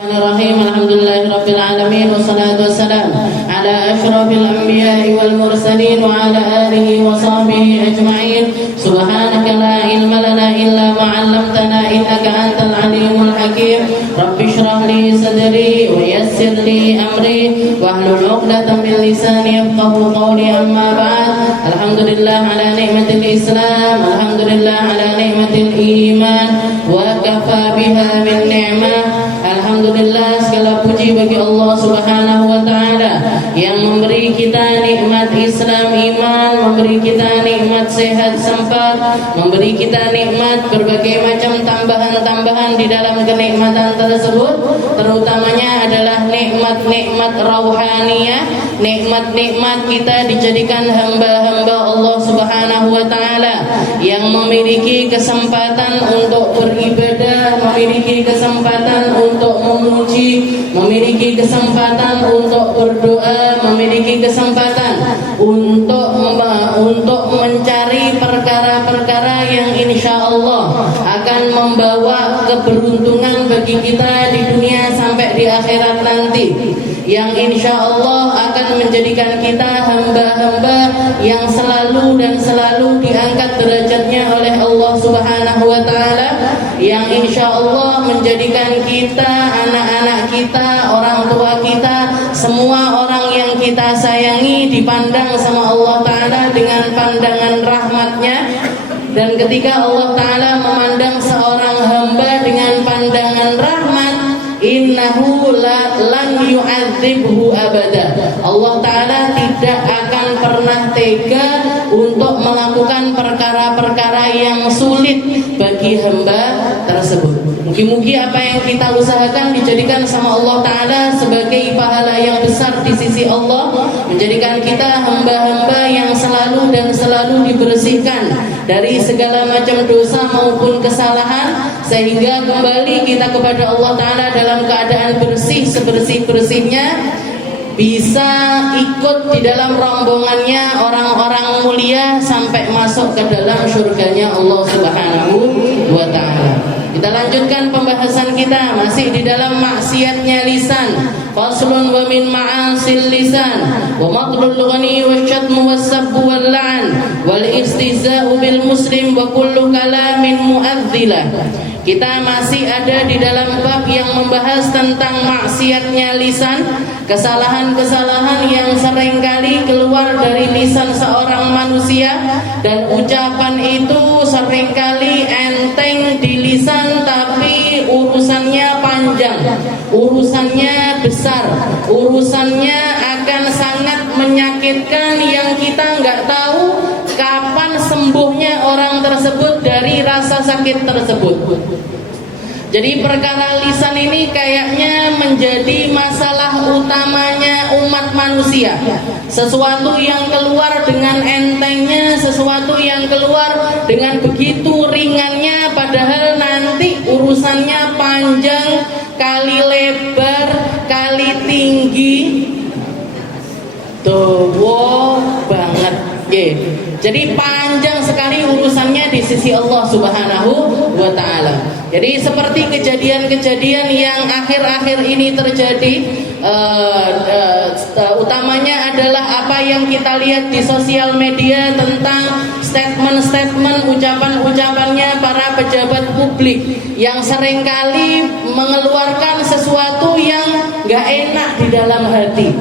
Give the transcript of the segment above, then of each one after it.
Bismillahirrahmanirrahim. Alhamdulillahirabbil wassalatu wassalamu ala asyrafil anbiya'i wal mursalin wa ala alihi wa sahbihi ajma'in. Subhanaka la ilma lana illa ma 'allamtana innaka antal alimul hakim. Rabbi shrah li sadri wa yassir li amri wahlul 'uqdatam min lisani yafqahu qawli. Amma ba'd. Alhamdulillah ala ni'matil Islam, alhamdulillah ala ni'matil iman wa kafa biha min ni'mah. Alhamdulillah, segala puji bagi Allah Subhanahu wa taala yang memberi kita nikmat Islam iman, memberi kita nikmat sehat sempat, memberi kita nikmat berbagai macam tambahan-tambahan di dalam kenikmatan tersebut, terutamanya adalah nikmat-nikmat rauhaniyah, nikmat-nikmat kita dijadikan hamba-hamba Allah Subhanahu wa taala yang memiliki kesempatan untuk beribadah, memiliki kesempatan untuk memuji, memiliki kesempatan untuk berdoa, memiliki kesempatan untuk mencari perkara-perkara yang insya Allah akan membawa keberuntungan bagi kita di dunia sampai di akhirat nanti, yang insya Allah akan menjadikan kita hamba-hamba yang selalu dan selalu diangkat derajatnya oleh Allah Subhanahu wa taala, yang insya Allah menjadikan kita, anak-anak kita, orang tua kita, semua orang yang kita sayangi dipandang sama Allah Ta'ala dengan pandangan rahmatnya. Dan ketika Allah Ta'ala memandang seorang hamba dengan pandangan rahmat, innahu lan yu'adzibhu abada, Allah Ta'ala tidak akan pernah tega untuk melakukan perkara-perkara yang sulit bagi hamba tersebut. Mugi-mugi apa yang kita usahakan dijadikan sama Allah Ta'ala sebagai pahala yang besar di sisi Allah, menjadikan kita hamba-hamba yang selalu dan selalu dibersihkan dari segala macam dosa maupun kesalahan, sehingga kembali kita kepada Allah Ta'ala dalam keadaan bersih sebersih-bersihnya, bisa ikut di dalam rombongannya orang-orang mulia sampai masuk ke dalam surganya Allah Subhanahu wa ta'ala. Kita lanjutkan pembahasan kita masih di dalam maksiatnya lisan. Faslun wa min ma'asil lisan wa matlul ghani wa syatmu was sabbu wal la'an wal istihza'u bil muslim wa kullu kalamin mu'adzilah. Kita masih ada di dalam bab yang membahas tentang maksiatnya lisan, kesalahan-kesalahan yang seringkali keluar dari lisan seorang manusia, dan ucapan itu seringkali enteng di lisan tapi urusannya panjang, urusannya besar, urusannya akan sangat menyakitkan yang kita nggak tahu kapan sembuhnya orang tersebut dari rasa sakit tersebut. Jadi perkara lisan ini kayaknya menjadi masalah utamanya umat manusia. Sesuatu yang keluar dengan entengnya, sesuatu yang keluar dengan begitu ringannya, padahal nanti urusannya panjang, kali lebar, kali tinggi, tuh banget. Jadi panjang sekali urusannya di sisi Allah Subhanahu wa ta'ala. Jadi seperti kejadian-kejadian yang akhir-akhir ini terjadi, utamanya adalah apa yang kita lihat di sosial media tentang statement-statement, ucapan-ucapannya para pejabat publik yang seringkali mengeluarkan sesuatu yang gak enak di dalam hati.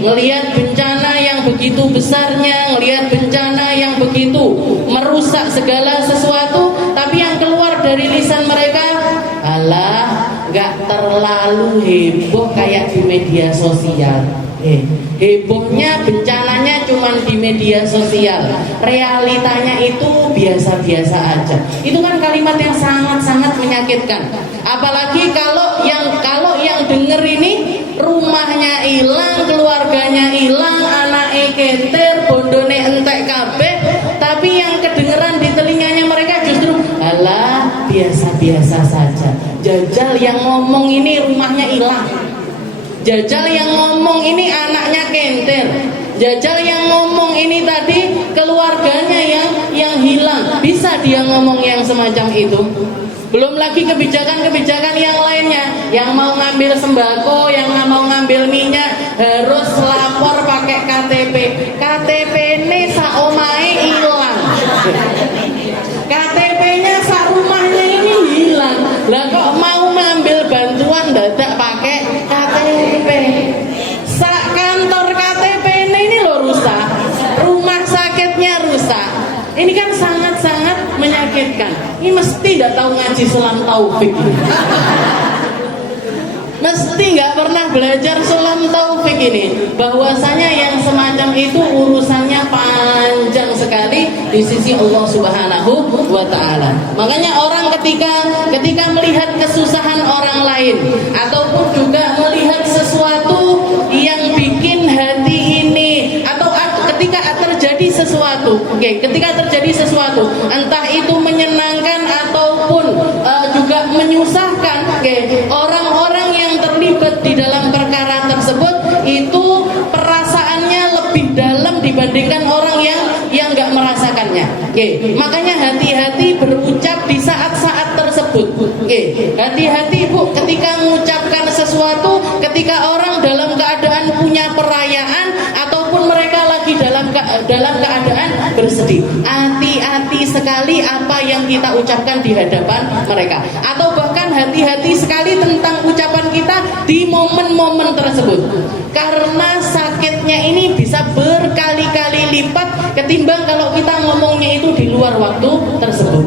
Melihat bencana yang begitu besarnya, melihat bencana yang begitu merusak segala sesuatu, tapi yang keluar dari lisan mereka, alah, gak terlalu heboh kayak di media sosial. Hebohnya bencananya cuma di media sosial, realitanya itu biasa-biasa aja. Itu kan kalimat yang sangat-sangat menyakitkan. Apalagi kalau yang denger ini rumahnya hilang, keluarganya hilang, anaknya keter, bondone entek kabeh, tapi yang kedengeran di telinganya mereka justru alah, biasa-biasa saja. Jajal yang ngomong ini rumahnya hilang, jajal yang ngomong ini anaknya kenter, jajal yang ngomong ini tadi keluarganya yang hilang. Bisa dia ngomong yang semacam itu? Belum lagi kebijakan-kebijakan yang lainnya. Yang mau ngambil sembako, yang mau ngambil minyak harus lapor pakai KTP. KTP ini saomae hilang. KTP-nya sak rumahnya ini hilang. Lah kok mau ngambil bantuan dadak pakai KTP. Sak kantor KTP ini loh rusak. Rumah sakitnya rusak. Ini kan sangat-sangat menyakitkan. Ini mesti tidak tahu ngaji Sulam Taufik. Mesti nggak pernah belajar Sulam Taufik ini. Bahwasanya yang semacam itu urusannya panjang sekali di sisi Allah Subhanahu wa Ta'ala. Makanya orang ketika melihat kesusahan orang lain ataupun juga melihat sesuatu yang bikin hati ini, atau ketika terjadi sesuatu, entah itu menyenangkan ataupun juga menyusahkan, orang-orang yang terlibat di dalam perkara tersebut itu perasaannya lebih dalam dibandingkan orang yang nggak merasakannya. Makanya hati-hati berucap di saat-saat tersebut. Hati-hati Bu ketika mengucapkan sesuatu ketika orang dalam keadaan punya perayaan ataupun mereka lagi dalam keadaan bersedih. Hati-hati sekali apa yang kita ucapkan di hadapan mereka. Atau bahkan hati-hati sekali tentang ucapan kita di momen-momen tersebut. Karena sakitnya ini bisa berkali-kali lipat ketimbang kalau kita ngomongnya itu di luar waktu tersebut.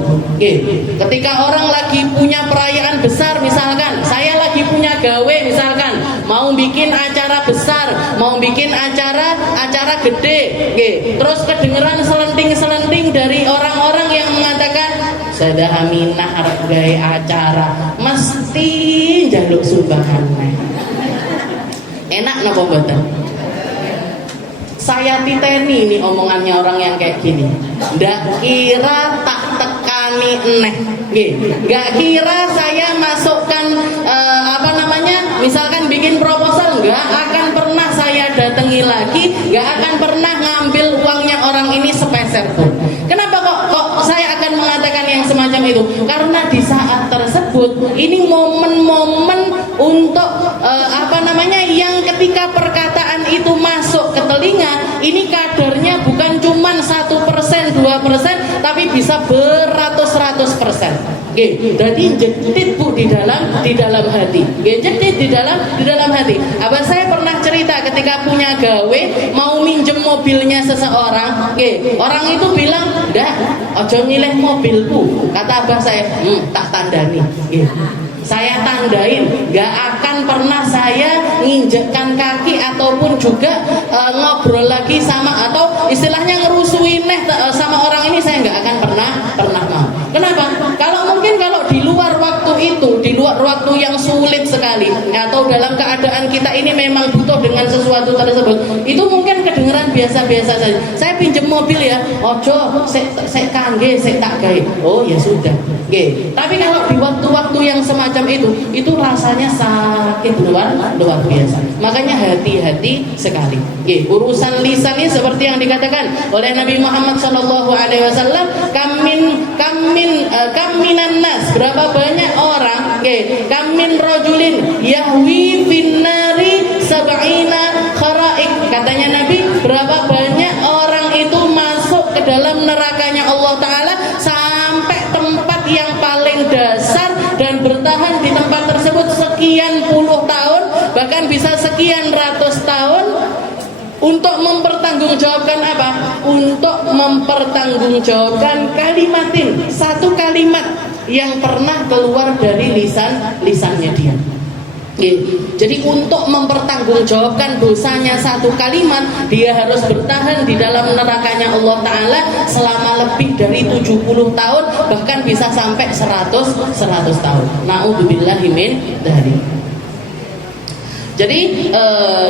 Ketika orang lagi punya perayaan besar, misalkan saya lagi punya gawe, misalkan mau bikin acara besar, mau bikin acara gede, terus kedengeran selenting-selenting dari orang-orang yang mengatakan Sada Aminah arep gawe acara, mesti njaluk sumbangan. Enak napa mboten? Saya titeni ini omongannya orang yang kayak gini. Ndak kira tak tekani eneh. Nggak kira saya masukkan misalkan bikin proposal, nggak akan pernah saya datangi lagi, nggak akan pernah ngambil uangnya orang ini sepeser pun. Kenapa kok saya akan mengatakan yang semacam itu? Karena di saat tersebut ini momen-momen untuk yang ketika perkataan itu masuk ke telinga, ini kadarnya bukan cuma 1%, 2%, tapi bisa beratus-ratus%. Jadi jedit Bu di dalam hati. Jedit di dalam hati. Abah saya pernah cerita ketika punya gawe mau minjem mobilnya seseorang. Orang itu bilang, "Dah, ojo nyileh mobilku." Kata abah saya, "Tak tandani." Saya tandain, gak akan pernah saya nginjekkan kaki ataupun juga ngobrol lagi sama atau istilahnya ngerusuin sama orang ini, saya gak akan pernah mau. Kenapa? Kalau di luar waktu itu, di luar waktu yang sulit sekali, atau dalam keadaan kita ini memang butuh dengan sesuatu tersebut, itu mungkin kedengeran biasa-biasa saja. Saya pinjem mobil ya, ojo, saya kangge, saya tak gawe. Oh ya sudah. Tapi kalau di waktu-waktu yang semacam itu rasanya sakit luar biasa. Makanya hati-hati sekali. Urusan lisan ini seperti yang dikatakan oleh Nabi Muhammad SAW, kaminan nas, berapa banyak orang, kamin rojulin yahwi finnari sab'ina kharaik. Katanya Nabi, berapa banyak orang itu masuk ke dalam nerakanya Allah Ta'ala sampai tempat yang paling dasar dan bertahan di tempat tersebut sekian puluh tahun, bahkan bisa sekian ratus tahun, untuk mempertanggungjawabkan apa? Untuk mempertanggungjawabkan satu kalimat yang pernah keluar dari lisannya dia. Jadi untuk mempertanggungjawabkan dosanya satu kalimat, dia harus bertahan di dalam nerakanya Allah Ta'ala selama lebih dari 70 tahun, bahkan bisa sampai 100 tahun. Na'udzubillahi min dzalik. Jadi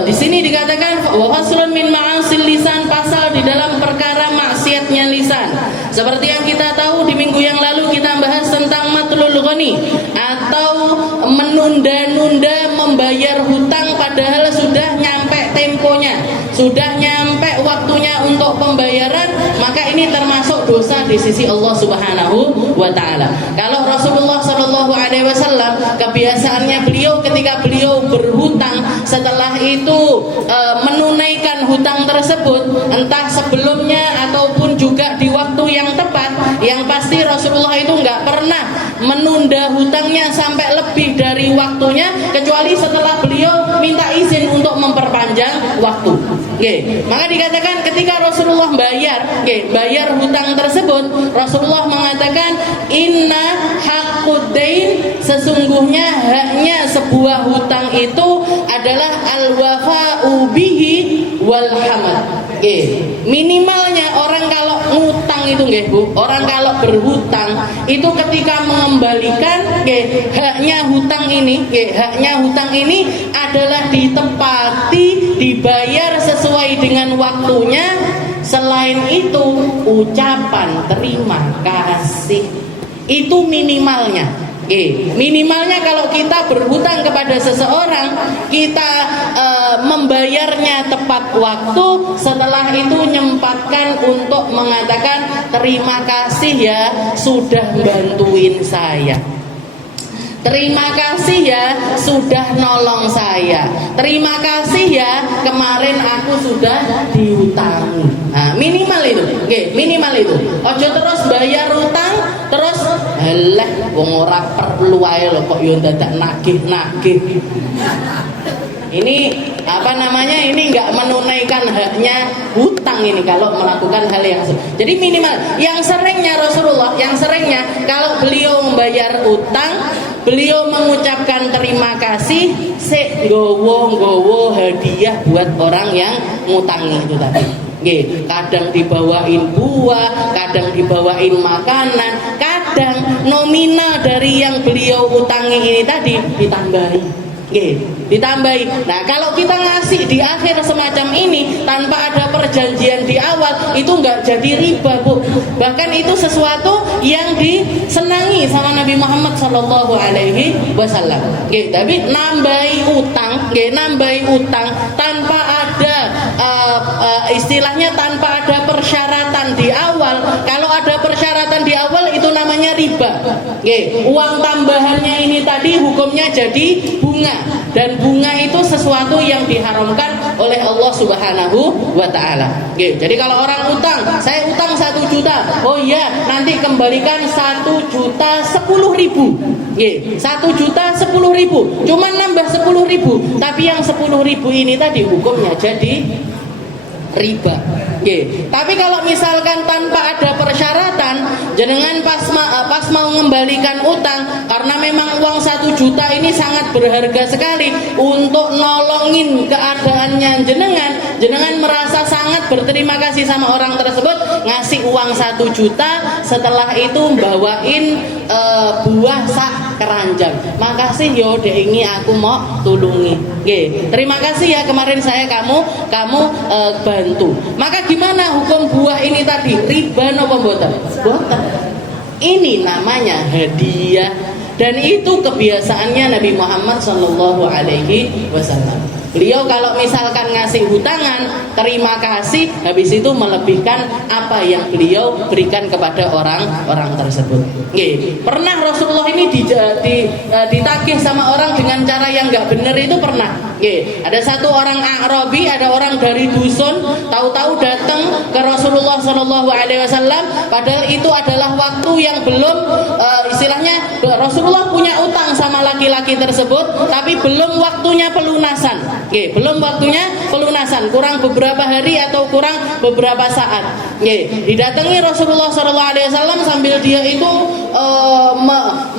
di sini dikatakan wa faslun min ma'asil lisan, pasal di dalam perkara maksiatnya lisan. Seperti yang kita tahu di minggu yang lalu kita bahas tentang matlul ghani, atau menunda-nunda membayar hutang padahal sudah nyampe tempo temponya, sudah nyampe waktunya untuk pembayaran, maka ini termasuk dosa di sisi Allah Subhanahu wa taala. Kalau Rasulullah Shallallahu alaihi wasallam, kebiasaannya beliau ketika beliau berhutang, setelah itu menunaikan hutang tersebut, entah sebelumnya ataupun juga di waktu yang tepat, yang pasti Rasulullah itu nggak pernah menunda hutangnya sampai lebih dari waktunya, kecuali setelah beliau minta izin untuk memperpanjang waktu. Maka dikatakan ketika Rasulullah bayar hutang tersebut, Rasulullah mengatakan inna haqquddain, sesungguhnya haknya sebuah hutang itu adalah al-wafa'u bihi wal hamad. Minimalnya orang kalau ngutang itu Bu, orang kalau berhutang itu ketika mengembalikan haknya hutang ini adalah ditepati, dibayar sesuai dengan waktunya. Selain itu ucapan terima kasih itu minimalnya. Minimalnya kalau kita berhutang kepada seseorang, kita membayarnya tepat waktu, setelah itu nyempatkan untuk mengatakan terima kasih ya sudah bantuin saya, terima kasih ya sudah nolong saya, terima kasih ya kemarin aku sudah dihutangi. Nah, minimal itu, minimal itu. Ojo terus bayar utang terus halah wong ora perlu ae lho kok yo dadak nagih-nagih. Ini ini enggak menunaikan haknya hutang ini kalau melakukan hal yang jadi minimal. Yang seringnya kalau beliau membayar utang, beliau mengucapkan terima kasih, nggowo hadiah buat orang yang ngutangi itu tadi. Kadang dibawain buah, kadang dibawain makanan, kadang nominal dari yang beliau utangi ini tadi ditambahi. Ditambahi. Nah, kalau kita ngasih di akhir semacam ini tanpa ada perjanjian di awal, itu enggak jadi riba, Bu. Bahkan itu sesuatu yang disenangi sama Nabi Muhammad Shallallahu alaihi wasallam. Tapi nambahi utang tanpa ada istilahnya tanpa ada persyaratan di awal. Kalau ada persyaratan di awal itu namanya riba. Uang tambahannya ini tadi hukumnya jadi bunga, dan bunga itu sesuatu yang diharamkan oleh Allah Subhanahu wa taala. Jadi kalau orang utang, saya utang 1 juta. Oh iya, nanti kembalikan 1.010.000. 1.010.000. Cuman nambah 10.000, tapi yang 10.000 ini tadi hukumnya jadi riba. Tapi kalau misalkan tanpa ada persyaratan, jenengan pas mau mengembalikan utang, karena memang uang 1 juta ini sangat berharga sekali untuk nolongin keadaannya jenengan merasa sangat berterima kasih sama orang tersebut, ngasih uang 1 juta, setelah itu bawain buah sak keranjang. Makasih yo dek ini aku mau tulungi. Terima kasih ya kemarin saya kamu bantu. Maka gimana hukum buah ini tadi? Riba napa mboten? Mboten. Ini namanya hadiah, dan itu kebiasaannya Nabi Muhammad Shallallahu alaihi wasallam. Beliau kalau misalkan ngasih hutangan, terima kasih, habis itu melebihkan apa yang beliau berikan kepada orang tersebut. Pernah Rasulullah ini ditagih sama orang dengan cara yang nggak benar, itu pernah. Ada satu orang Arabi, ada orang dari dusun, tahu-tahu datang ke Rasulullah Shallallahu alaihi wasallam, padahal itu adalah waktu yang belum istilahnya Rasulullah punya utang sama laki-laki tersebut, tapi belum waktunya pelunasan. Belum waktunya pelunasan, kurang beberapa hari atau kurang beberapa saat. Didatangi Rasulullah SAW sambil dia itu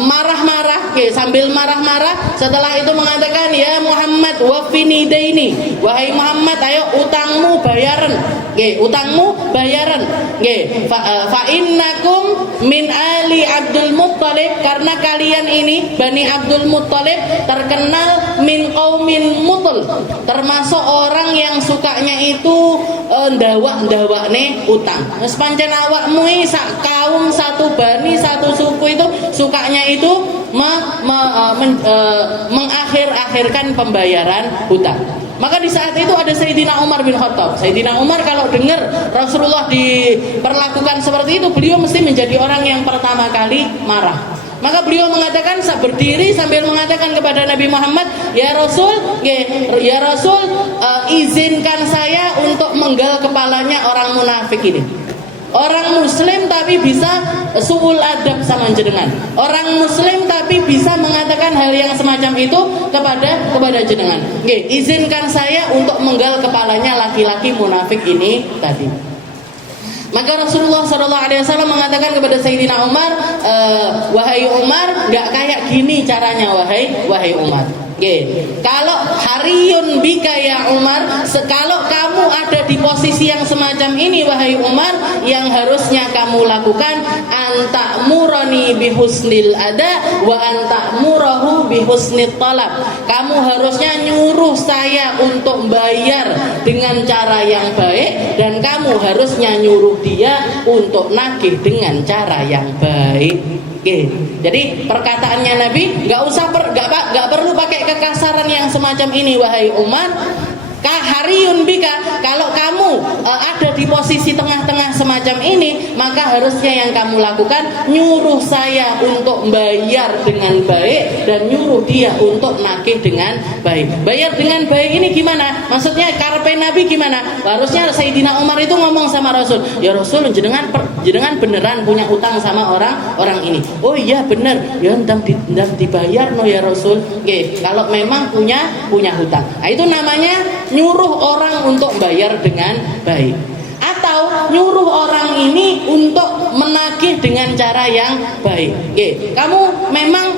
marah-marah, sambil marah-marah. Setelah itu mengatakan, ya Muhammad wafini daini, wahai Muhammad, ayo utangmu bayaran. Utangmu bayaran. Fa innakum min ali Abdul Muttalib, karena kalian ini Bani Abdul Muttalib terkenal min qaumin betul, termasuk orang yang sukanya itu ndawak-ndawakne utang. Wis pancen awakmu sak kaum, satu bani, satu suku itu sukanya itu mengakhir-akhirkan pembayaran hutang. Maka di saat itu ada Sayyidina Umar bin Khattab. Sayyidina Umar kalau dengar Rasulullah diperlakukan seperti itu, beliau mesti menjadi orang yang pertama kali marah. Maka beliau mengatakan, berdiri sambil mengatakan kepada Nabi Muhammad, ya Rasul, izinkan saya untuk menggal kepalanya orang munafik ini. Orang muslim tapi bisa suul adab sama jenengan. Orang muslim tapi bisa mengatakan hal yang semacam itu kepada jenengan. Izinkan saya untuk menggal kepalanya laki-laki munafik ini tadi. Maka Rasulullah SAW mengatakan kepada Sayyidina Umar, wahai Umar, gak kayak gini caranya wahai Umar. Kalau hariyun bika ya Umar, kalau kamu ada di posisi yang semacam ini wahai Umar, yang harusnya kamu lakukan antakmurani bihusnil ada wa antakmurahu bihusnil talab. Kamu harusnya nyuruh saya untuk bayar dengan cara yang baik, dan kamu harusnya nyuruh dia untuk nagih dengan cara yang baik. Jadi perkataannya Nabi nggak perlu pakai kekasaran yang semacam ini wahai Umar. Kahariyun bika, kalau kamu ada di posisi tengah-tengah semacam ini, maka harusnya yang kamu lakukan nyuruh saya untuk bayar dengan baik dan nyuruh dia untuk nagih dengan baik. Bayar dengan baik ini gimana? Maksudnya karpe Nabi gimana? Harusnya Sayyidina Umar itu ngomong sama Rasul, ya Rasul, jenengan beneran punya utang sama orang ini. Oh iya bener, ya ndang dibayar no ya Rasul. Kalau memang punya hutang. Nah, itu namanya nyuruh orang untuk bayar dengan baik, atau nyuruh orang ini untuk menagih dengan cara yang baik. Kamu memang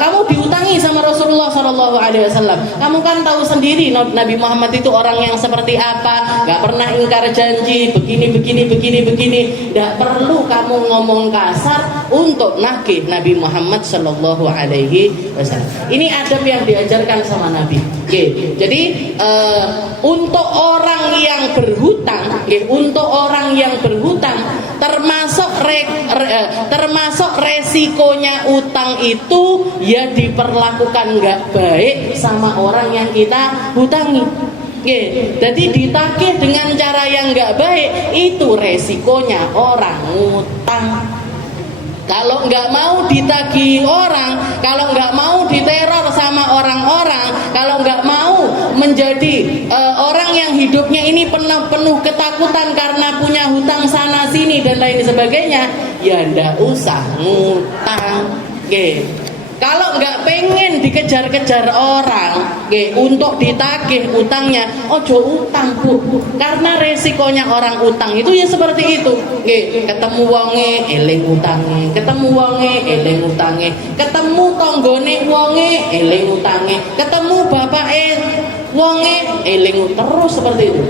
kamu diutangi sama Rasulullah SAW. Kamu kan tahu sendiri Nabi Muhammad itu orang yang seperti apa, gak pernah ingkar janji, begini. Gak perlu kamu ngomong kasar untuk nagih Nabi Muhammad SAW. Ini adab yang diajarkan sama Nabi. Jadi untuk orang yang berhutang, termasuk resikonya utang itu ya diperlakukan nggak baik sama orang yang kita hutangi. Jadi ditagih dengan cara yang nggak baik, itu resikonya orang ngutang. Kalau nggak mau ditagih orang, kalau nggak mau diteror sama orang-orang, kalau nggak mau menjadi orang yang hidupnya ini penuh ketakutan karena punya hutang sana sini dan lain sebagainya, ya ndak usah ngutang. Kalau nggak pengen dikejar-kejar orang, untuk ditagih utangnya, ojo utang bu, karena resikonya orang utang itu ya seperti itu. Ketemu wonge eling utange, ketemu wonge eling utange, ketemu tonggone wonge eling utange, ketemu bapake wonge eling terus seperti itu.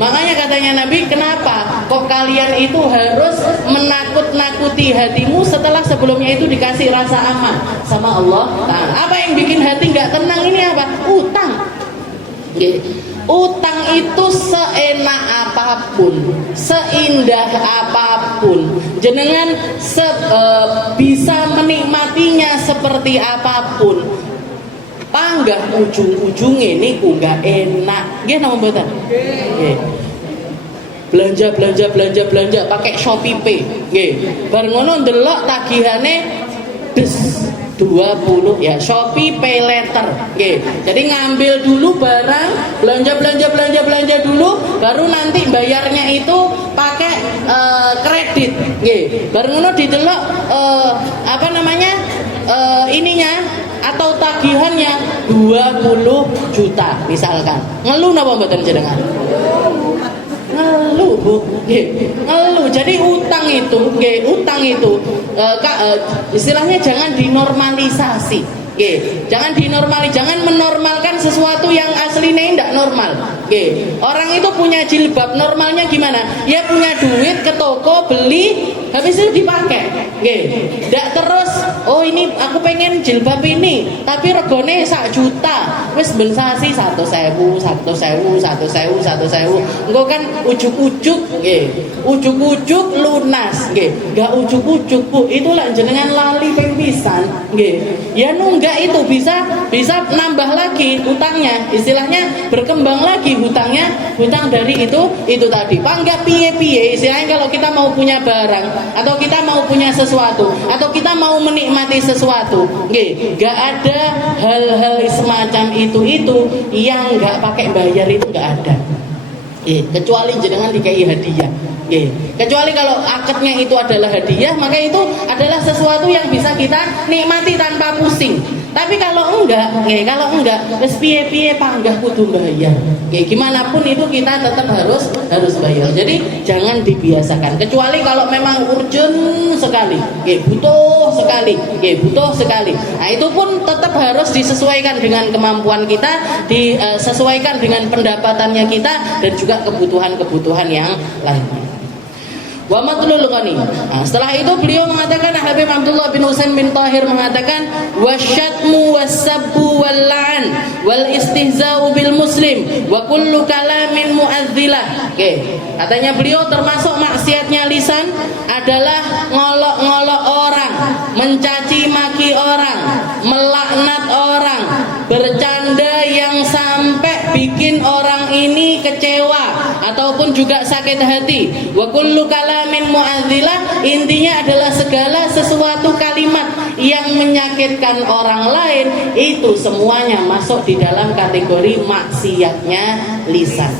Makanya katanya Nabi, kenapa kok kalian itu harus menakut-nakuti hatimu setelah sebelumnya itu dikasih rasa aman sama Allah. Nah, apa yang bikin hati nggak tenang ini apa? Utang. Utang itu seenak apapun, seindah apapun, jenengan bisa menikmatinya seperti apapun, panggah ujung-ujungnya niku gak enak. Nggih napa mboten? Nggih. Belanja pakai Shopee Pay. Nggih. Bar ngono ndelok tagihane des 20 ya Shopee Pay Later. Nggih. Jadi ngambil dulu barang, belanja dulu, baru nanti bayarnya itu pakai kredit. Nggih. Bar ngono didelok ininya atau tagihannya 20 juta misalkan. Ngeluh napa mboten jenengan? Ngeluh Bu. Ngeluh. Jadi utang itu istilahnya jangan dinormalisasi. Jangan jangan menormalkan sesuatu yang aslinya tidak normal. Orang itu punya jilbab, normalnya gimana? Ya punya duit ke toko beli, habis itu dipakai. Tidak terus oh ini aku pengen jilbab ini tapi regone 1 juta, wis ben sasi 100.000 engko kan ujuk-ujuk nggih, ujuk-ujuk lunas nggih, gak ujuk-ujuk Bu, itu lek jenengan lali ping pisan nggih, ya nunggak itu bisa nambah lagi hutangnya, istilahnya berkembang lagi hutangnya, hutang dari itu tadi. Panggah piye-piye istilahnya kalau kita mau punya barang atau kita mau punya sesuatu atau kita mau menikmati sesuatu nggih, gak ada hal-hal semacam itu yang gak pakai bayar, itu gak ada. Kecuali jenengan dikai hadiah. Kecuali kalau akadnya itu adalah hadiah, maka itu adalah sesuatu yang bisa kita nikmati tanpa pusing. Tapi kalau enggak, wis piye-piye panggah kudu bayar. Gimana pun itu kita tetap harus bayar. Jadi jangan dibiasakan. Kecuali kalau memang urgent sekali, butuh sekali. Nah, itu pun tetap harus disesuaikan dengan kemampuan kita, disesuaikan dengan pendapatannya kita dan juga kebutuhan-kebutuhan yang lainnya. Wa matlul ghani. Setelah itu beliau mengatakan, Habib Abdullah bin Husain bin Tahir mengatakan, wasyatmu wasabbu wal la'an wal istihza'u bil muslim wa kullu kalamin mu'adzilah. Katanya beliau termasuk maksiatnya lisan adalah ngolok-ngolok orang, mencaci maki orang, melaknat orang, bercanda yang sampai bikin orang ini kecewa ataupun juga sakit hati. Wa kullu kalamin mu'adzilah, intinya adalah segala sesuatu kalimat yang menyakitkan orang lain, itu semuanya masuk di dalam kategori maksiatnya lisan.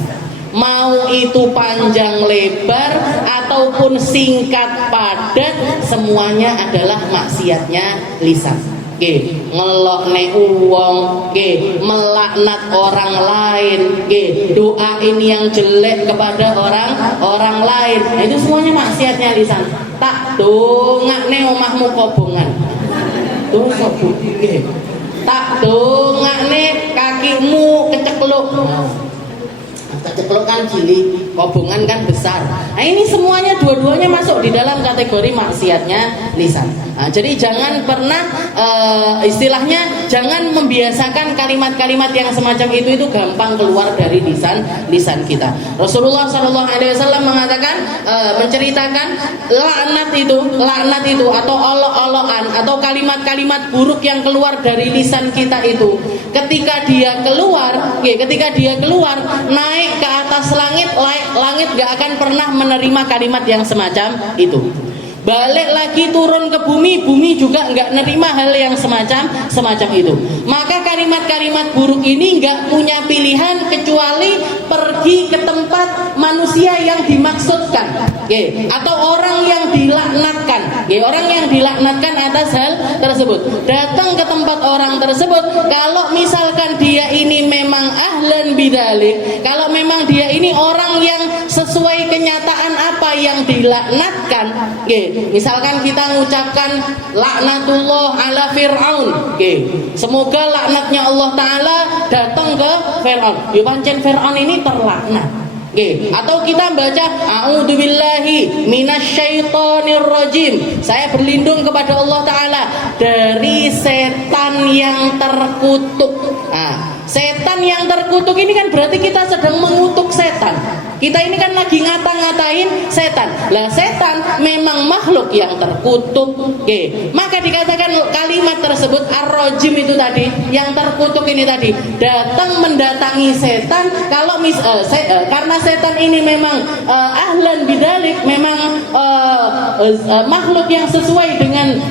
Mau itu panjang lebar ataupun singkat padat, semuanya adalah maksiatnya lisan. Ngelokne uang, melaknat orang lain, doa ini yang jelek kepada orang lain, itu semuanya maksiatnya lisan. Tak dongakne omahmu kobongan, tak dongakne kakimu kecekluk. Kecekluk kan cilik, kobongan kan besar. Nah, ini semuanya dua-duanya masuk di dalam kategori maksiatnya lisan. Nah, jadi jangan pernah istilahnya jangan membiasakan kalimat-kalimat yang semacam itu gampang keluar dari lisan kita. Rasulullah SAW mengatakan, menceritakan laknat itu atau olok-olokan atau kalimat-kalimat buruk yang keluar dari lisan kita itu, ketika dia keluar naik ke atas langit gak akan pernah menerima kalimat yang semacam itu. Balik lagi turun ke bumi juga nggak nerima hal yang semacam itu. Maka kalimat-kalimat buruk ini nggak punya pilihan kecuali pergi ke tempat manusia yang dimaksudkan, atau orang yang dilaknatkan, orang yang dilaknatkan atas hal tersebut. Datang ke tempat orang tersebut, kalau misalkan dia ini memang ahlan bidalik, kalau memang dia ini orang yang sesuai kenyataan apa yang dilaknatkan, misalkan kita mengucapkan laknatullah ala Fir'aun, semoga laknatnya Allah Ta'ala datang ke Fir'aun, ya pancen Fir'aun ini terlaknat. Atau kita baca a'udzubillahi minasyaitonir rajim, saya berlindung kepada Allah Ta'ala dari setan yang terkutuk. Setan yang terkutuk ini kan berarti kita sedang mengutuk setan. Kita ini kan lagi ngata-ngatain setan. Lah setan memang makhluk yang terkutuk. Maka dikatakan kalimat tersebut ar-rajim itu tadi, yang terkutuk ini tadi, datang mendatangi setan. Kalau karena setan ini memang ahlan bidalik, memang makhluk yang sesuai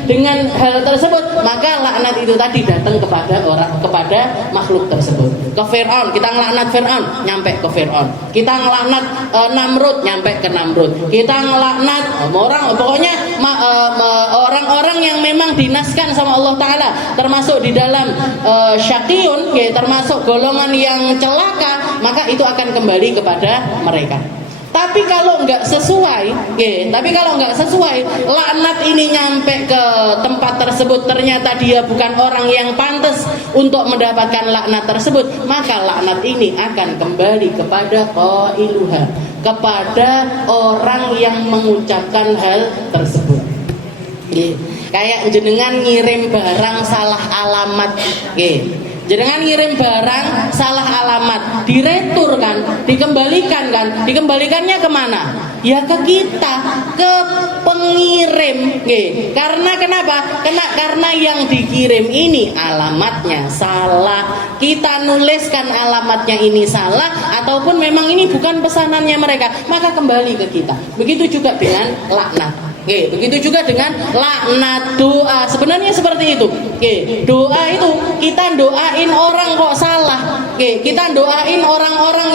dengan hal tersebut, maka laknat itu tadi datang kepada makhluk tersebut. Ke Fir'aun, kita ngelaknat Fir'aun, nyampe ke Fir'aun. Kita ngelaknat Namrud, nyampe ke Namrud. Kita ngelaknat pokoknya orang-orang yang memang dinaskan sama Allah Ta'ala, termasuk di dalam syaqiyun, termasuk golongan yang celaka, maka itu akan kembali kepada mereka. Tapi kalau nggak sesuai, laknat ini nyampe ke tempat tersebut, ternyata dia bukan orang yang pantas untuk mendapatkan laknat tersebut, maka laknat ini akan kembali kepada qailuha, kepada orang yang mengucapkan hal tersebut. Kayak jenengan ngirim barang salah alamat, nggih. Jenengan ngirim barang salah alamat, diretur kan, dikembalikan kan, dikembalikannya kemana? Ya ke kita, ke pengirim, nggih. Karena kenapa? Karena yang dikirim ini alamatnya salah. Kita nuliskan alamatnya ini salah, ataupun memang ini bukan pesanannya mereka, maka kembali ke kita. Begitu juga dengan laknat. Oke, begitu juga dengan laknat doa. Sebenarnya seperti itu. Oke, doa itu kita doain orang kok salah. Oke, kita doain orang-orang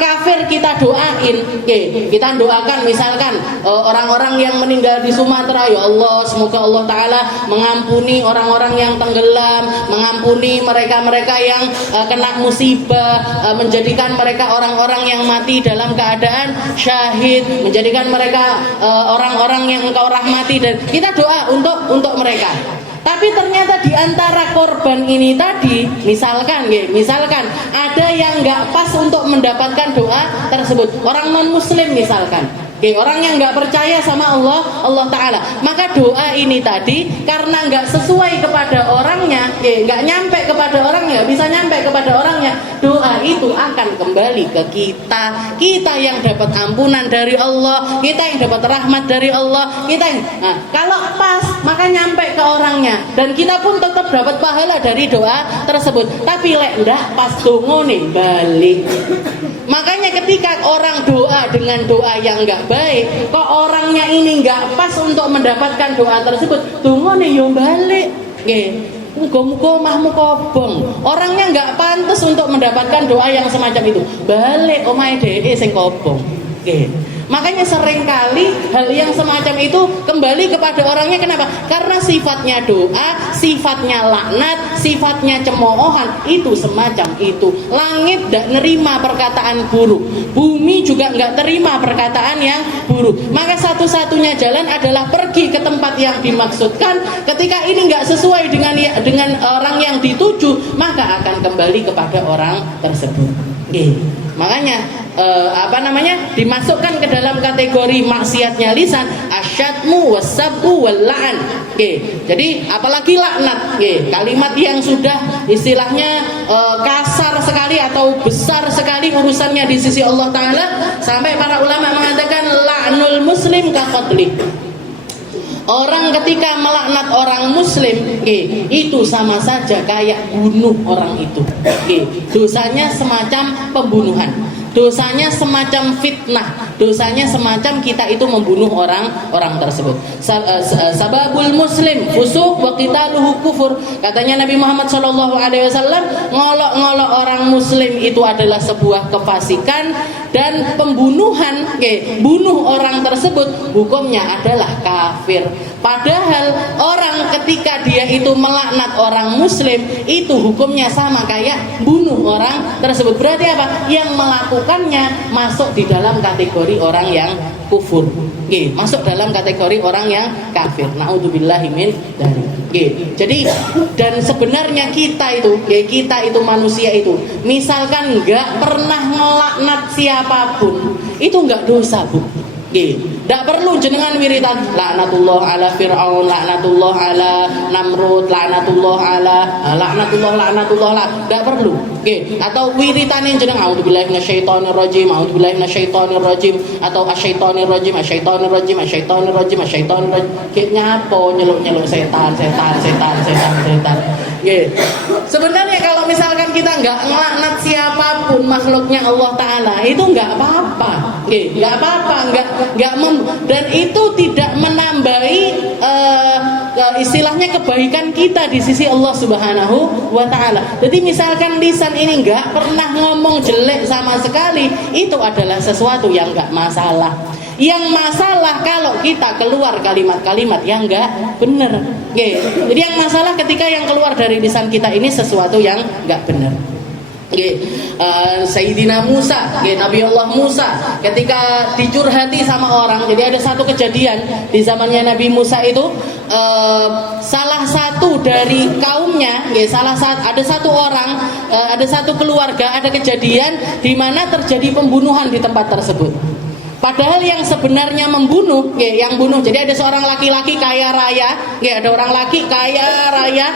kafir kita doain. Oke, kita doakan misalkan orang-orang yang meninggal di Sumatera, ya Allah, semoga Allah Taala mengampuni orang-orang yang tenggelam, mengampuni mereka-mereka yang kena musibah, menjadikan mereka orang-orang yang mati dalam keadaan syahid, menjadikan mereka orang-orang yang engkau rahmati, dan kita doa untuk mereka. Tapi ternyata di antara korban ini tadi, misalkan ada yang nggak pas untuk mendapatkan doa tersebut, orang non muslim misalkan. Orang yang nggak percaya sama Allah Ta'ala, maka doa ini tadi karena nggak sesuai kepada orangnya, nggak nyampe kepada orangnya, bisa nyampe kepada orangnya, doa itu akan kembali ke kita yang dapat ampunan dari Allah, kita yang dapat rahmat dari Allah, kalau pas maka nyampe ke orangnya, dan kita pun tetap dapat pahala dari doa tersebut. Tapi lek ndak pas tungone balik. Makanya ketika orang doa dengan doa yang nggak baik, kok orangnya ini nggak pas untuk mendapatkan doa tersebut, tungone yo balik, muga-muga mahmu kobong. Orangnya nggak pantas untuk mendapatkan doa yang semacam itu, balik omahe dhewe sing kobong. Makanya seringkali hal yang semacam itu kembali kepada orangnya. Kenapa? Karena sifatnya doa, sifatnya laknat, sifatnya cemoohan, itu semacam itu. Langit tidak nerima perkataan buruk, bumi juga nggak terima perkataan yang buruk. Maka satu-satunya jalan adalah pergi ke tempat yang dimaksudkan. Ketika ini nggak sesuai dengan orang yang dituju, maka akan kembali kepada orang tersebut. Makanya dimasukkan ke dalam kategori maksiatnya lisan, asyatmu wasabbu wal la'an. Jadi apalagi laknat, kalimat yang sudah istilahnya kasar sekali atau besar sekali urusannya di sisi Allah Ta'ala, sampai para ulama mengatakan la'nul muslim ka qatli. Orang ketika melaknat orang muslim, itu sama saja kayak bunuh orang itu. Dosanya semacam pembunuhan, dosanya semacam fitnah, dosanya semacam kita itu membunuh orang tersebut. Sababul muslim fusuq wa qitaluhu kufur. Katanya Nabi Muhammad SAW, ngolok-ngolok orang muslim itu adalah sebuah kefasikan, dan pembunuhan, bunuh orang tersebut hukumnya adalah kafir. Padahal orang ketika dia itu melaknat orang muslim, itu hukumnya sama kayak bunuh orang tersebut. Berarti apa? Yang melakukannya masuk di dalam kategori orang yang kufur, masuk dalam kategori orang yang kafir. Naudzubillahi min dzalik. Jadi dan sebenarnya kita itu manusia itu, misalkan nggak pernah melaknat siapapun, itu nggak dosa, Bu. Tidak perlu jenengan wiritan laknatullah ala Fir'aun, laknatullah ala Namrud, laknatullah la. Tidak perlu. Atau wiritan yang jenengan a'udzubillahi minasyaitonir rajim, atau asyaitonir rajim. Nyapa nyeluk setan. Sebenarnya kalau misalkan kita nggak ngelaknat siapapun makhluknya Allah Ta'ala, itu nggak apa-apa, dan itu tidak menambahi istilahnya kebaikan kita di sisi Allah Subhanahu wa Ta'ala. Jadi misalkan lisan ini nggak pernah ngomong jelek sama sekali, itu adalah sesuatu yang nggak masalah. Yang masalah kalau kita keluar kalimat-kalimat yang nggak benar. Jadi yang masalah ketika yang keluar dari lisan kita ini sesuatu yang nggak benar. Sayyidina Musa, Nabi Allah Musa, ketika dicurhati sama orang. Jadi ada satu kejadian di zamannya Nabi Musa itu, salah satu dari kaumnya, ada satu orang, ada satu keluarga, ada kejadian di mana terjadi pembunuhan di tempat tersebut. Padahal yang sebenarnya membunuh, yang bunuh. Jadi ada seorang laki-laki kaya raya, ada orang laki kaya raya,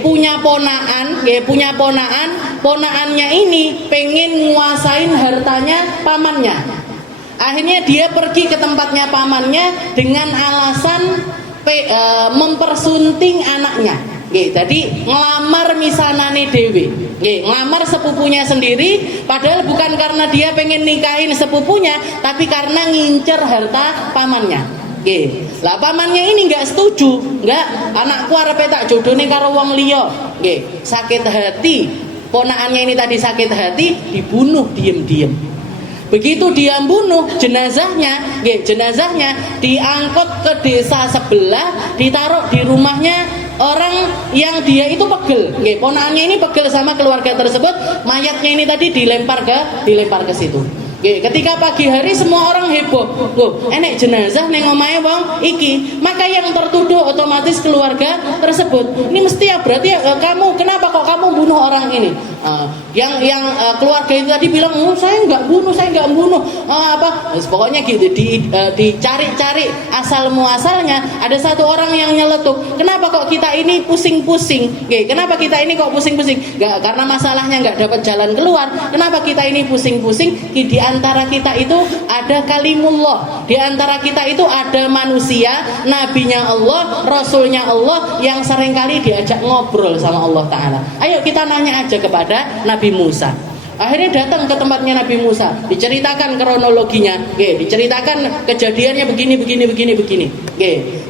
punya ponaan, ponaannya ini pengen nguasain hartanya pamannya. Akhirnya dia pergi ke tempatnya pamannya dengan alasan mempersunting anaknya. Jadi ngelamar misanane dewe, ngelamar sepupunya sendiri, padahal bukan karena dia pengen nikahin sepupunya, tapi karena ngincer harta pamannya. Lah pamannya ini nggak setuju, anakku arep tak jodone karo wong liya. Sakit hati, ponaannya ini tadi sakit hati, dibunuh diem-diem. Begitu dia bunuh, jenazahnya diangkut ke desa sebelah, ditaruh di rumahnya orang yang dia itu pegel. Ponaannya ini pegel sama keluarga tersebut, mayatnya ini tadi dilempar ke situ. Ketika pagi hari semua orang heboh, loh enek jenazah neng omahe wong iki, maka yang tertuduh otomatis keluarga tersebut. Ini mesti ya berarti kamu, kenapa kok kamu bunuh orang ini? Yang keluarga itu tadi bilang, saya nggak bunuh, pokoknya gitu. Dicari-cari asal muasalnya, ada satu orang yang nyeletuk, kenapa kok kita ini pusing-pusing? Kenapa kita ini kok pusing-pusing? Nggak, karena masalahnya nggak dapat jalan keluar. Kenapa kita ini pusing-pusing? Di antara kita itu ada kalimullah, di antara kita itu ada manusia, nabinya Allah, rasulnya Allah yang seringkali diajak ngobrol sama Allah Ta'ala. Ayo kita nanya aja kepada Nabi Musa. Akhirnya datang ke tempatnya Nabi Musa, diceritakan kronologinya, diceritakan kejadiannya begini.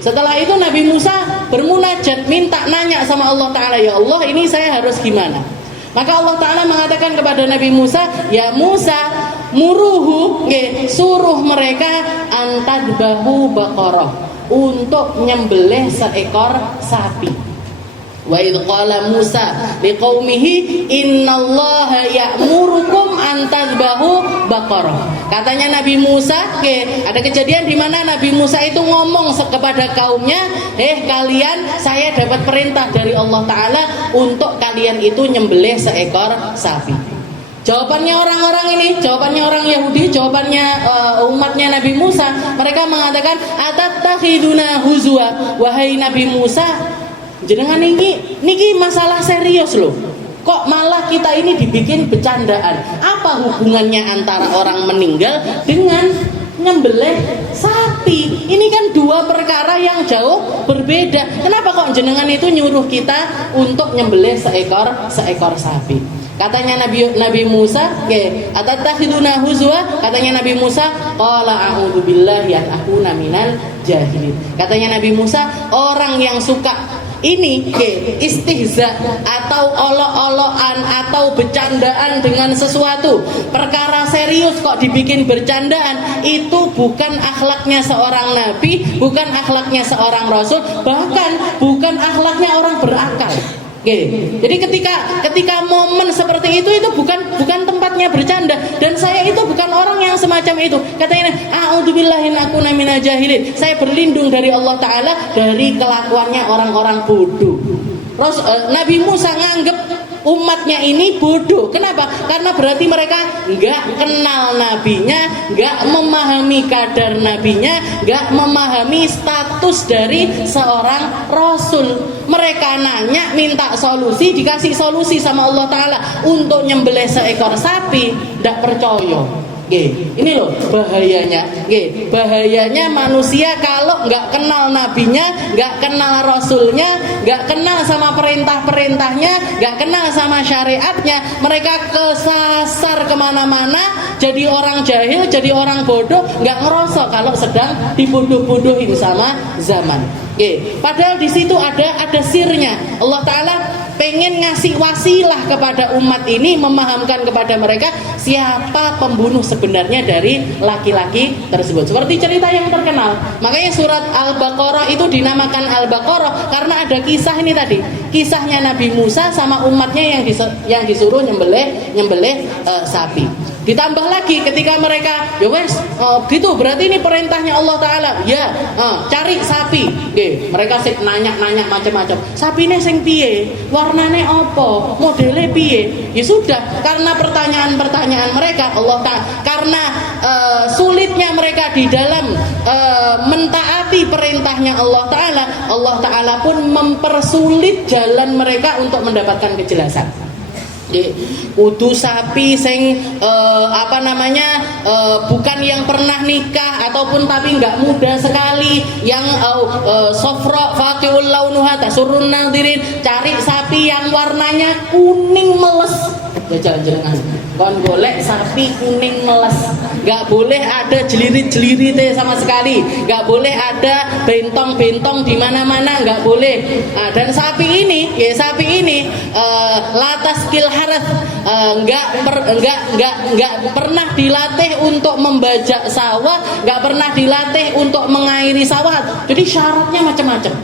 Setelah itu Nabi Musa bermunajat, minta nanya sama Allah Ta'ala, ya Allah ini saya harus gimana? Maka Allah Ta'ala mengatakan kepada Nabi Musa, ya Musa, muruhu, suruh mereka antadbahu baqarah, untuk nyembelih seekor sapi. Wa idh qala Musa liqaumihi innallaha ya'murukum an tadhbahu baqarah. Katanya Nabi Musa, ada kejadian di mana Nabi Musa itu ngomong kepada kaumnya, kalian, saya dapat perintah dari Allah Ta'ala untuk kalian itu nyembelih seekor sapi. Jawabannya orang-orang ini, jawabannya orang Yahudi, jawabannya umatnya Nabi Musa, mereka mengatakan, atattakhiduna huzwa, wahai Nabi Musa, jenengan niki masalah serius loh. Kok malah kita ini dibikin bercandaan? Apa hubungannya antara orang meninggal dengan nyembelih sapi? Ini kan dua perkara yang jauh berbeda. Kenapa kok jenengan itu nyuruh kita untuk nyembelih seekor sapi? Katanya Nabi Musa, atattakhiduna huzwa, katanya Nabi Musa, qala a'udzu billahi an akuna minal jahilin. Katanya Nabi Musa, orang yang suka ini istihza atau olok-olokan atau bercandaan dengan sesuatu perkara serius kok dibikin bercandaan, itu bukan akhlaknya seorang nabi, bukan akhlaknya seorang rasul, bahkan bukan akhlaknya orang berakal. Jadi ketika momen seperti itu bukan tempatnya bercanda, dan saya itu bukan orang yang semacam itu. Katanya, a'udzubillahi akuna minal jahilin. Saya berlindung dari Allah Ta'ala dari kelakuannya orang-orang bodoh. Nabi Musa nganggep umatnya ini bodoh. Kenapa? Karena berarti mereka nggak kenal nabinya, nggak memahami kadar nabinya, nggak memahami status dari seorang rasul. Mereka nanya, minta solusi, dikasih solusi sama Allah Ta'ala untuk nyembelih seekor sapi, nggak percaya. Ini loh bahayanya. Bahayanya manusia kalau nggak kenal nabinya, nggak kenal rasulnya, nggak kenal sama perintah-perintahnya, nggak kenal sama syariatnya, mereka kesasar kemana-mana, jadi orang jahil, jadi orang bodoh, nggak ngerasa kalau sedang dibodoh-bodohin sama zaman. Padahal di situ ada sirnya. Allah Ta'ala pengen ngasih wasilah kepada umat ini, memahamkan kepada mereka siapa pembunuh sebenarnya dari laki-laki tersebut. Seperti cerita yang terkenal. Makanya surat Al-Baqarah itu dinamakan Al-Baqarah karena ada kisah ini tadi. Kisahnya Nabi Musa sama umatnya yang disuruh nyembelih sapi. Ditambah lagi ketika mereka ya wes gitu berarti ini perintahnya Allah Ta'ala ya cari sapi. Mereka sih nanya macam-macam, sapine sing piye, warnane apa, modele piye. Ya sudah, karena pertanyaan-pertanyaan mereka Allah Ta'ala, karena sulitnya mereka di dalam mentaati perintahnya Allah Ta'ala pun mempersulit jalan mereka untuk mendapatkan kejelasan. Kudu sapi sing bukan yang pernah nikah ataupun tapi nggak muda sekali, yang sofra faqiul launuha tasurrun nadirin. Cari sapi yang warnanya kuning meles. Jalan-jalan kon golek sapi kuning meles, nggak boleh ada jelirit-jelirit sama sekali, nggak boleh ada bentong-bentong di mana-mana, nggak boleh. Dan sapi ini latas kil harats, nggak pernah dilatih untuk membajak sawah, nggak pernah dilatih untuk mengairi sawah. Jadi syaratnya macam-macam.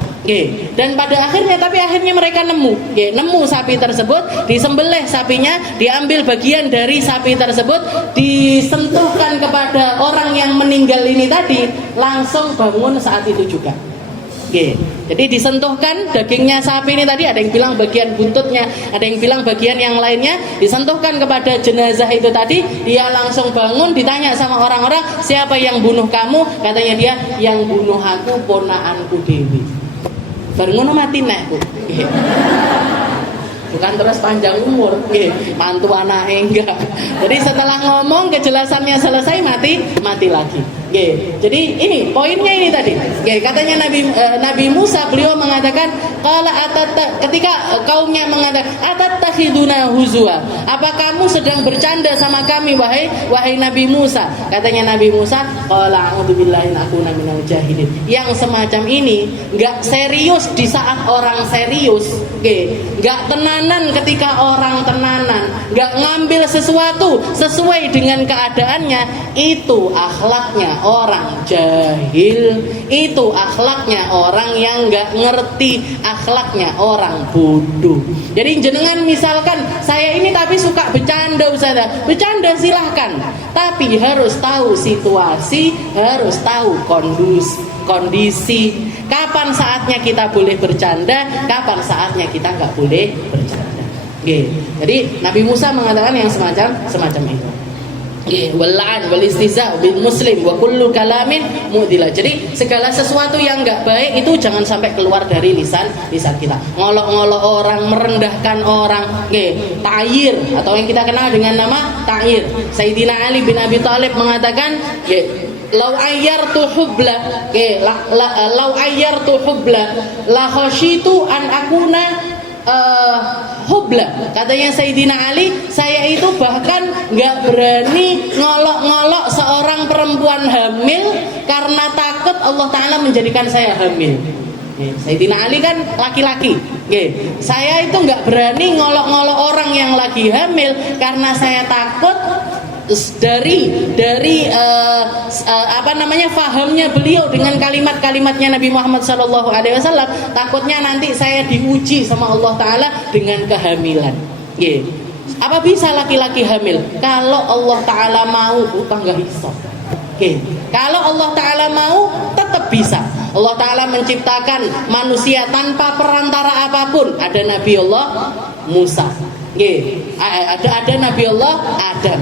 Dan pada akhirnya mereka nemu sapi tersebut, disembelih sapinya, diambil bagian dari sapi tersebut, disentuhkan kepada orang yang meninggal ini tadi, langsung bangun saat itu juga. Jadi disentuhkan dagingnya sapi ini tadi, ada yang bilang bagian buntutnya, ada yang bilang bagian yang lainnya, disentuhkan kepada jenazah itu tadi, dia langsung bangun. Ditanya sama orang-orang, siapa yang bunuh kamu? Katanya dia, yang bunuh aku ponakanku dewi. Baru ngono mati nek, Bu. Bukan terus panjang umur, mantu anaknya enggak. Jadi setelah ngomong kejelasannya selesai, mati lagi. Jadi ini poinnya ini tadi. Katanya Nabi Musa, beliau mengatakan ketika kaumnya mengatakan atattakhiduna huzwa, apa kamu sedang bercanda sama kami wahai Nabi Musa? Katanya Nabi Musa, qala a'udzubillahi akuna minal jahilin. Yang semacam ini enggak serius di saat orang serius, enggak tenanan ketika orang tenanan, enggak ngambil sesuatu sesuai dengan keadaannya, itu akhlaknya orang jahil, itu akhlaknya orang yang nggak ngerti, akhlaknya orang bodoh. Jadi jenengan misalkan saya ini tapi suka bercanda Ustazah, bercanda silahkan, tapi harus tahu situasi, harus tahu kondisi, kapan saatnya kita boleh bercanda, kapan saatnya kita nggak boleh bercanda. Jadi Nabi Musa mengatakan yang semacam itu. Wal'an wal istiza bil muslim wa kullu kalamin mu'dila. Jadi segala sesuatu yang enggak baik itu jangan sampai keluar dari lisan kita. Ngolok-ngolok orang, merendahkan orang, ta'yir atau yang kita kenal dengan nama ta'yir. Sayyidina Ali bin Abi Thalib mengatakan, lau ayyartu hubla, lau ayyartu hubla la khasyitu an akuna hubla. Katanya Sayyidina Ali, saya itu bahkan nggak berani ngolok-ngolok seorang perempuan hamil karena takut Allah Ta'ala menjadikan saya hamil. Sayyidina Ali kan laki-laki. Saya itu nggak berani ngolok-ngolok orang yang lagi hamil karena saya takut dari fahamnya beliau dengan kalimat-kalimatnya Nabi Muhammad SAW, takutnya nanti saya diuji sama Allah Ta'ala dengan kehamilan. Apa bisa laki-laki hamil? Kalau Allah Ta'ala mau, nggak bisa. Kalau Allah Ta'ala mau, tetap bisa. Allah Ta'ala menciptakan manusia tanpa perantara apapun. Ada Nabi Allah Musa, ada Nabi Allah Adam.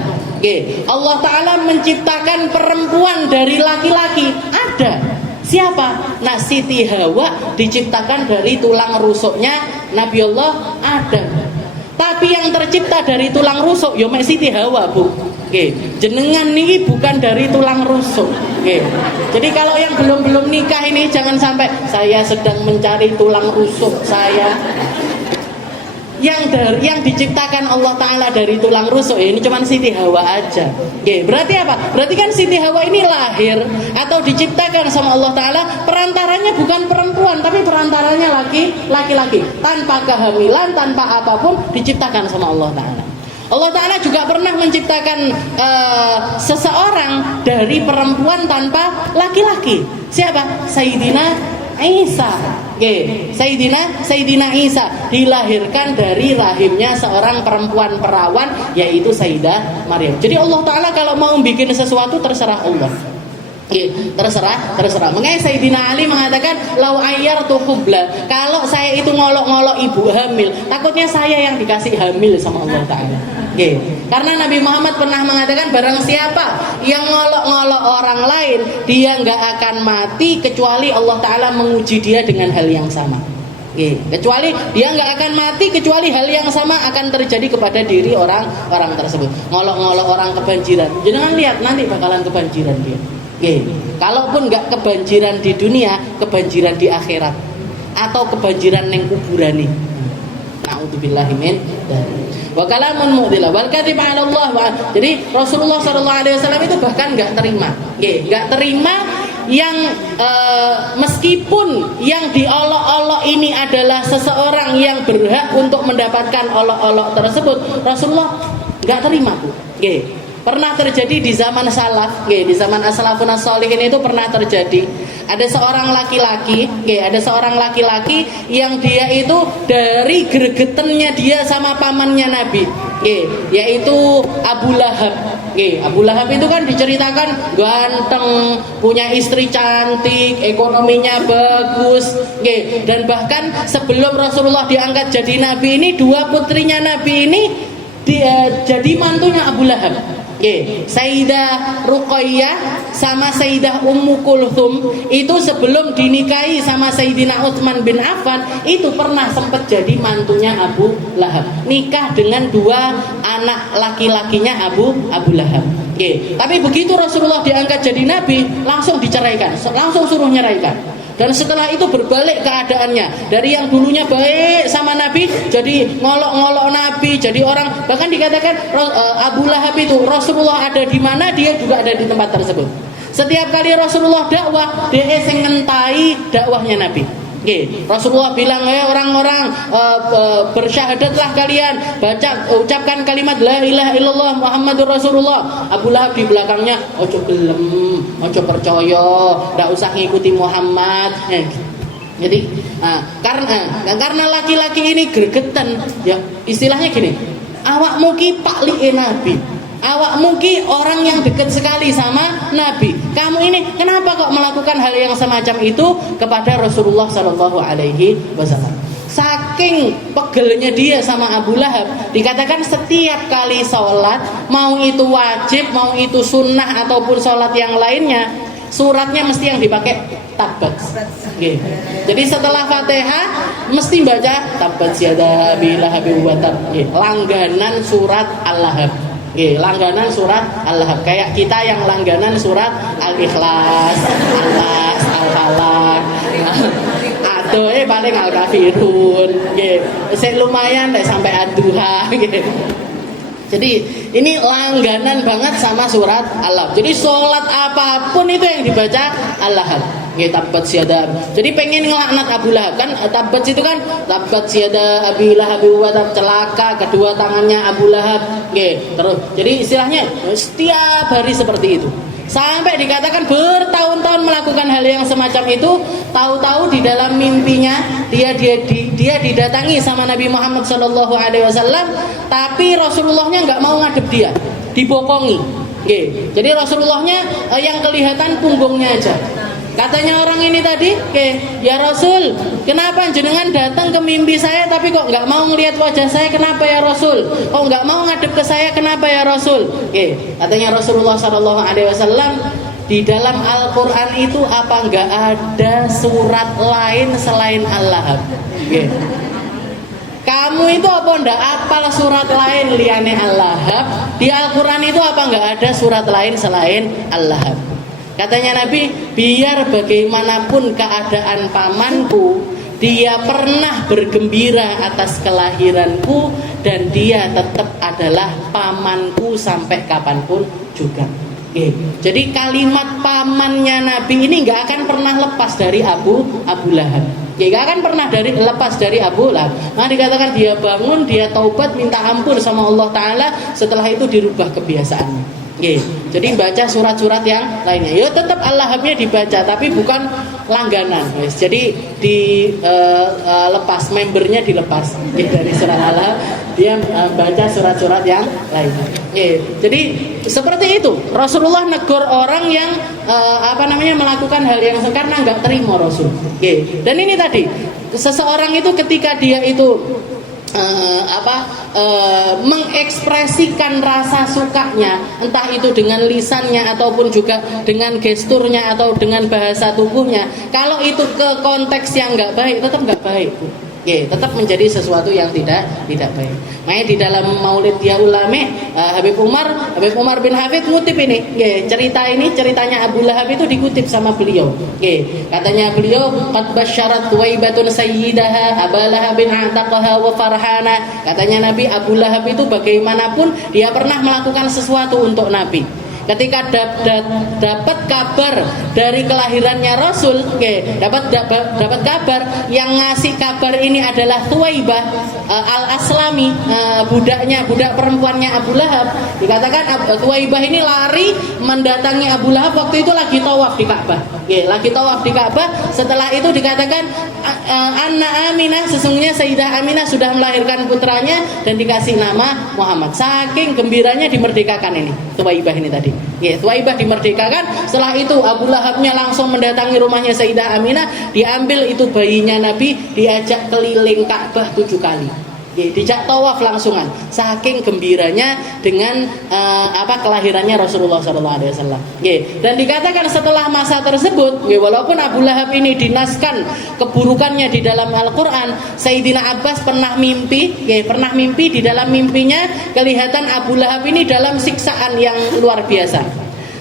Allah Ta'ala menciptakan perempuan dari laki-laki. Ada. Siapa? Nah, Siti Hawa diciptakan dari tulang rusuknya Nabi Allah Adam. Tapi yang tercipta dari tulang rusuk ya mek Siti Hawa, Bu. Jenengan ini bukan dari tulang rusuk. Jadi kalau yang belum nikah ini jangan sampai saya sedang mencari tulang rusuk saya. Yang diciptakan Allah Ta'ala dari tulang rusuk ini cuma Siti Hawa aja. Berarti apa? Berarti kan Siti Hawa ini lahir atau diciptakan sama Allah Ta'ala, perantaranya bukan perempuan, tapi perantaranya laki-laki, tanpa kehamilan, tanpa apapun, diciptakan sama Allah Ta'ala. Allah Ta'ala juga pernah menciptakan seseorang dari perempuan tanpa laki-laki. Siapa? Sayyidina Isa. Sayyidina Isa dilahirkan dari rahimnya seorang perempuan perawan, yaitu Sayyidah Maryam. Jadi Allah Ta'ala kalau mau bikin sesuatu terserah Allah. Terserah. Makanya Sayyidina Ali mengatakan lau ayyartu hubla, kalau saya itu ngolok-ngolok ibu hamil, takutnya saya yang dikasih hamil sama Allah Ta'ala. Karena Nabi Muhammad pernah mengatakan barang siapa yang ngolok-ngolok orang lain, dia nggak akan mati kecuali Allah Ta'ala menguji dia dengan hal yang sama. Kecuali dia nggak akan mati kecuali hal yang sama akan terjadi kepada diri orang tersebut. Ngolok-ngolok orang kebanjiran, jangan lihat nanti bakalan kebanjiran dia. Kalaupun nggak kebanjiran di dunia, kebanjiran di akhirat atau kebanjiran neng kuburan nih. Na'udzubillahi min dzalik. Wa kalamun mu'dila wal kadhib 'ala Allah. Jadi Rasulullah SAW itu bahkan nggak terima yang meskipun yang diolok-olok ini adalah seseorang yang berhak untuk mendapatkan olok-olok tersebut, Rasulullah nggak terima, Bu. Pernah terjadi di zaman salaf, di zaman as-salafun as-sholihin itu pernah terjadi. Ada seorang laki-laki yang dia itu dari gregetannya dia sama pamannya Nabi, yaitu Abu Lahab. Abu Lahab itu kan diceritakan ganteng, punya istri cantik, ekonominya bagus, dan bahkan sebelum Rasulullah diangkat jadi Nabi ini, dua putrinya Nabi ini jadi mantunya Abu Lahab. Sayyidah Ruqayyah sama Sayyidah Ummu Kulthum itu sebelum dinikahi sama Sayyidina Utsman bin Affan itu pernah sempat jadi mantunya Abu Lahab, nikah dengan dua anak laki-lakinya Abu Lahab. Tapi begitu Rasulullah diangkat jadi Nabi, langsung diceraikan, langsung suruh nyeraikan. Dan setelah itu berbalik keadaannya, dari yang dulunya baik sama Nabi jadi ngolok-ngolok Nabi, jadi orang, bahkan dikatakan Abu Lahab itu Rasulullah ada di mana dia juga ada di tempat tersebut. Setiap kali Rasulullah dakwah, dia sing ngentai dakwahnya Nabi. Rasulullah bilang, orang-orang bersyahadatlah kalian, ucapkan kalimat la ilaha illallah Muhammadur Rasulullah. Abu Lahab di belakangnya, ojo gelem, ojo percaya, ndak usah ngikuti Muhammad. Jadi karena laki-laki ini gregetan, ya istilahnya gini, awakmu ki paklike Nabi, awakmu ki orang yang dekat sekali sama Nabi. Kamu ini kenapa kok melakukan hal yang semacam itu kepada Rasulullah Sallallahu Alaihi Wasallam? Saking pegelnya dia sama Abu Lahab, dikatakan setiap kali sholat, mau itu wajib, mau itu sunnah ataupun sholat yang lainnya, suratnya mesti yang dipakai tabat. Jadi setelah Fatihah mesti baca tabat yada Abi Lahab wa tab. Langganan surat Al-Lahab. Langganan surat Al-Lahab. Kayak kita yang langganan surat Al-Ikhlas, Al-Nas, Al-Falaq. Atau paling Al-Kafirun. Lumayan deh sampai Ad-Duha. Jadi ini langganan banget sama surat Al-Lahab. Jadi sholat apapun itu yang dibaca Al-Lahab. Tabat siada. Jadi pengen ngelaknat Abu Lahab kan, tabat itu kan tabat siada Abi Lahab wa tab, celaka kedua tangannya Abu Lahab. Terus jadi istilahnya setiap hari seperti itu. Sampai dikatakan bertahun-tahun melakukan hal yang semacam itu, tahu-tahu di dalam mimpinya dia didatangi sama Nabi Muhammad SAW, tapi Rasulullahnya nggak mau ngadep dia, dibokongi. Jadi Rasulullahnya yang kelihatan punggungnya aja. Katanya orang ini tadi, ya Rasul, kenapa jenengan datang ke mimpi saya tapi kok nggak mau ngelihat wajah saya? Kenapa ya Rasul? Kok nggak mau ngadep ke saya? Kenapa ya Rasul? Katanya Rasulullah SAW, di dalam Al-Quran itu apa nggak ada surat lain selain Al-Lahab? Kamu itu apa ndak apal surat lain liane Al-Lahab? Di Al-Quran itu apa nggak ada surat lain selain Al-Lahab? Katanya Nabi, biar bagaimanapun keadaan pamanku, dia pernah bergembira atas kelahiranku dan dia tetap adalah pamanku sampai kapanpun juga. Jadi kalimat pamannya Nabi ini nggak akan pernah lepas dari Abu Lahab. Nggak akan pernah lepas dari Abu Lahab. Nah dikatakan dia bangun, dia taubat, minta ampun sama Allah Ta'ala. Setelah itu dirubah kebiasaannya. Jadi baca surat-surat yang lainnya. Ya tetap Al-Lahabnya dibaca, tapi bukan langganan, wes. Jadi lepas membernya dilepas dari surat Al-Lahab, dia baca surat-surat yang lain. Jadi seperti itu Rasulullah negor orang yang melakukan hal yang karena nggak terima Rasul. Dan ini tadi seseorang itu ketika dia itu mengekspresikan rasa sukanya, entah itu dengan lisannya ataupun juga dengan gesturnya atau dengan bahasa tubuhnya, kalau itu ke konteks yang nggak baik, tetap nggak baik, tetap menjadi sesuatu yang tidak baik. Makanya di dalam Maulid Dia Ulame, Habib Umar bin Hafid ngutip ini, ceritanya Abu Lahab itu dikutip sama beliau. Katanya beliau, qad basyarat Thuwaibatun sayyidaha Aba Lahabin a'taqaha wa farhana. Katanya Nabi, Abu Lahab itu bagaimanapun dia pernah melakukan sesuatu untuk Nabi. Ketika dapat kabar dari kelahirannya Rasul, dapat kabar, yang ngasih kabar ini adalah Thuwaibah al-Aslami, budak perempuannya Abu Lahab. Dikatakan Thuwaibah ini lari mendatangi Abu Lahab waktu itu lagi tawaf di Ka'bah. Setelah itu dikatakan Anna Aminah, sesungguhnya Sayyidah Aminah sudah melahirkan putranya dan dikasih nama Muhammad. Saking gembiranya dimerdekakan ini Thuwaibah ini tadi. Thuwaibah dimerdekakan. Setelah itu Abu Lahabnya langsung mendatangi rumahnya Sayyidah Aminah, diambil itu bayinya Nabi, diajak keliling Ka'bah 7 kali. Dijak tawaf langsungan. Saking gembiranya dengan kelahirannya Rasulullah SAW. Dan dikatakan setelah masa tersebut, walaupun Abu Lahab ini dinaskan keburukannya di dalam Al-Quran, Sayyidina Abbas pernah mimpi di dalam mimpinya kelihatan Abu Lahab ini dalam siksaan yang luar biasa.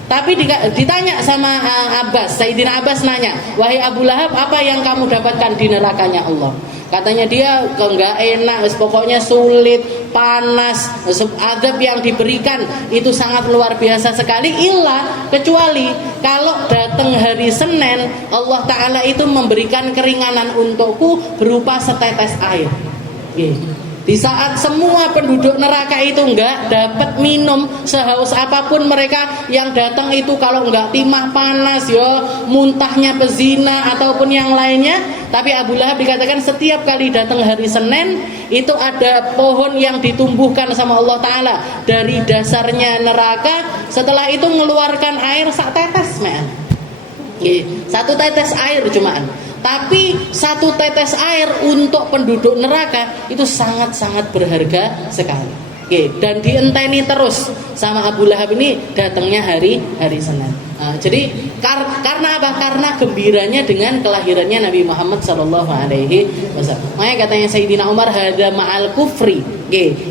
Tapi ditanya sama Abbas, Sayyidina Abbas nanya, wahai Abu Lahab, apa yang kamu dapatkan di nerakanya Allah? Katanya dia nggak enak, pokoknya sulit, panas, azab yang diberikan itu sangat luar biasa sekali. Kecuali kalau datang hari Senin, Allah Ta'ala itu memberikan keringanan untukku berupa setetes air. Di saat semua penduduk neraka itu nggak dapat minum, sehaus apapun mereka yang datang itu, kalau nggak timah panas muntahnya pezina ataupun yang lainnya. Tapi Abu Lahab dikatakan setiap kali datang hari Senin itu ada pohon yang ditumbuhkan sama Allah Ta'ala dari dasarnya neraka. Setelah itu mengeluarkan air sak tetes, satu tetes air cumaan. Tapi satu tetes air untuk penduduk neraka itu sangat-sangat berharga sekali. Dan dienteni terus sama Abu Lahab ini datangnya hari Senin. Jadi karena apa? Karena gembiranya dengan kelahirannya Nabi Muhammad SAW. Makanya katanya Sayyidina Umar, hada ma'al kufri.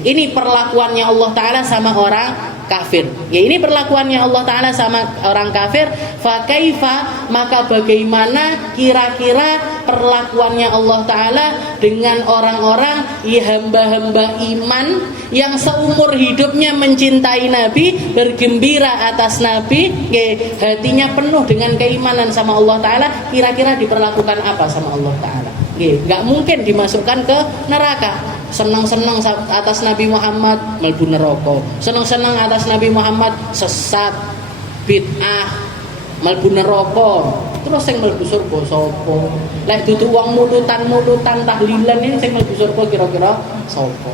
Ini perlakuannya Allah Ta'ala sama orang kafir. Ini perlakuannya Allah Ta'ala sama orang kafir. Fa kaifa, maka bagaimana kira-kira perlakuannya Allah Ta'ala dengan orang-orang hamba-hamba iman yang seumur hidupnya mencintai Nabi, bergembira atas Nabi, hatinya penuh dengan keimanan sama Allah Ta'ala. Kira-kira diperlakukan apa sama Allah Ta'ala? Gak mungkin dimasukkan ke neraka. Senang-senang atas Nabi Muhammad mlebu neraka, senang-senang atas Nabi Muhammad sesat, bid'ah, mlebu neraka. Terus sing mlebu surga sapa? Lek dudu wong mulutan tahlilan ini sing mlebu surga kira-kira sapa?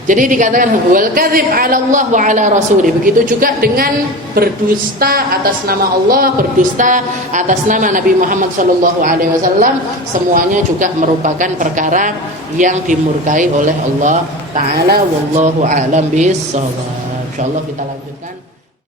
Jadi dikatakan wal kadzib 'ala Allah wa 'ala rasulih. Begitu juga dengan berdusta atas nama Allah, berdusta atas nama Nabi Muhammad SAW, semuanya juga merupakan perkara yang dimurkai oleh Allah Ta'ala. Wallahu a'lam bishawab. Insyaallah kita lanjutkan.